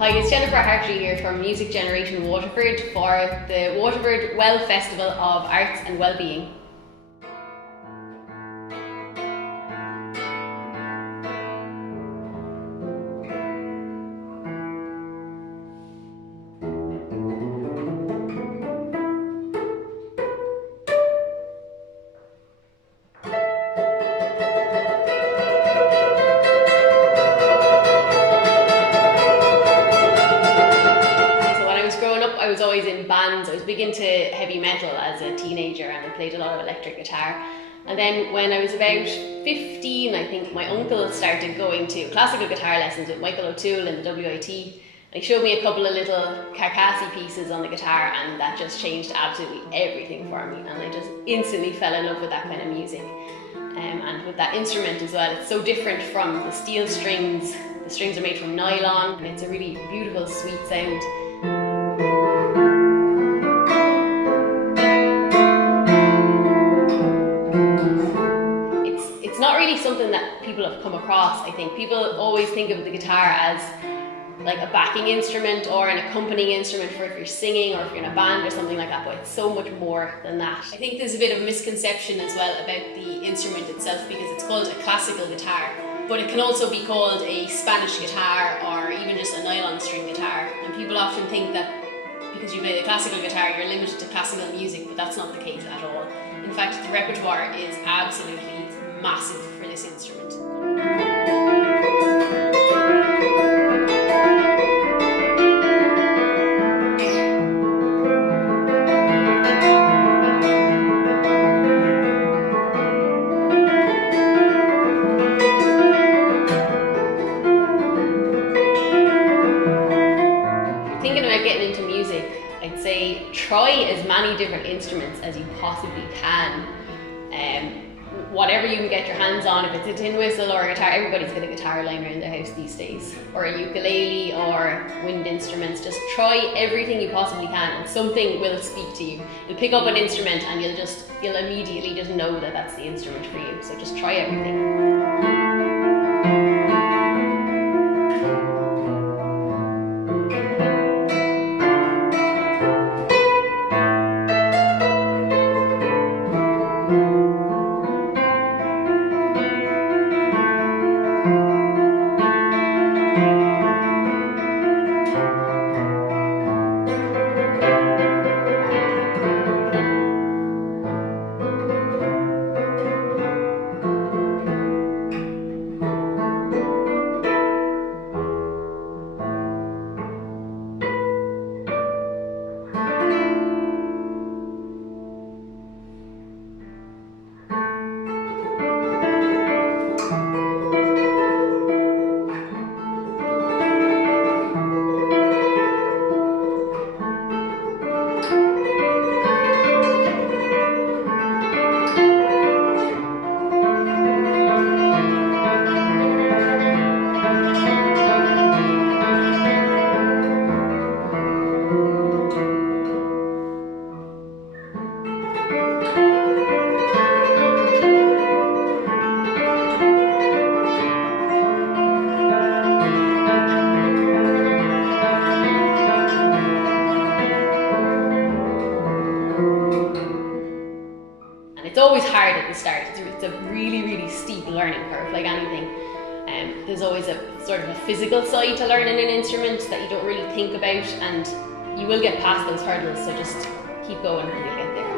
Hi, it's Jennifer Hartery here from Music Generation Waterford for the Waterford Well Festival of Arts and Wellbeing. I was always in bands. I was big into heavy metal as a teenager and I played a lot of electric guitar. And then when I was about 15, I think my uncle started going to classical guitar lessons with Michael O'Toole in the WIT. And he showed me a couple of little carcassy pieces on the guitar and that just changed absolutely everything for me. And I just instantly fell in love with that kind of music. And with that instrument as well, it's so different from the steel strings. The strings are made from nylon and it's a really beautiful, sweet sound. It's not really something that people have come across, I think. People always think of the guitar as like a backing instrument or an accompanying instrument for if you're singing or if you're in a band or something like that, but it's so much more than that. I think there's a bit of a misconception as well about the instrument itself because it's called a classical guitar, but it can also be called a Spanish guitar or even just a nylon string guitar. And people often think that because you play the classical guitar, you're limited to classical music, but that's not the case at all. In fact, the repertoire is absolutely massive for this instrument. Thinking about getting into music, I'd say try as many different instruments as you possibly can. Whatever you can get your hands on, if it's a tin whistle or a guitar, everybody's got a guitar lying around their house these days, or a ukulele or wind instruments. Just try everything you possibly can and something will speak to you. You'll pick up an instrument and you'll immediately just know that that's the instrument for you. So just try everything. It's always hard at the start. It's a really, really steep learning curve, like anything. There's always a sort of a physical side to learning an instrument that you don't really think about, and you will get past those hurdles, so just keep going and you'll get there.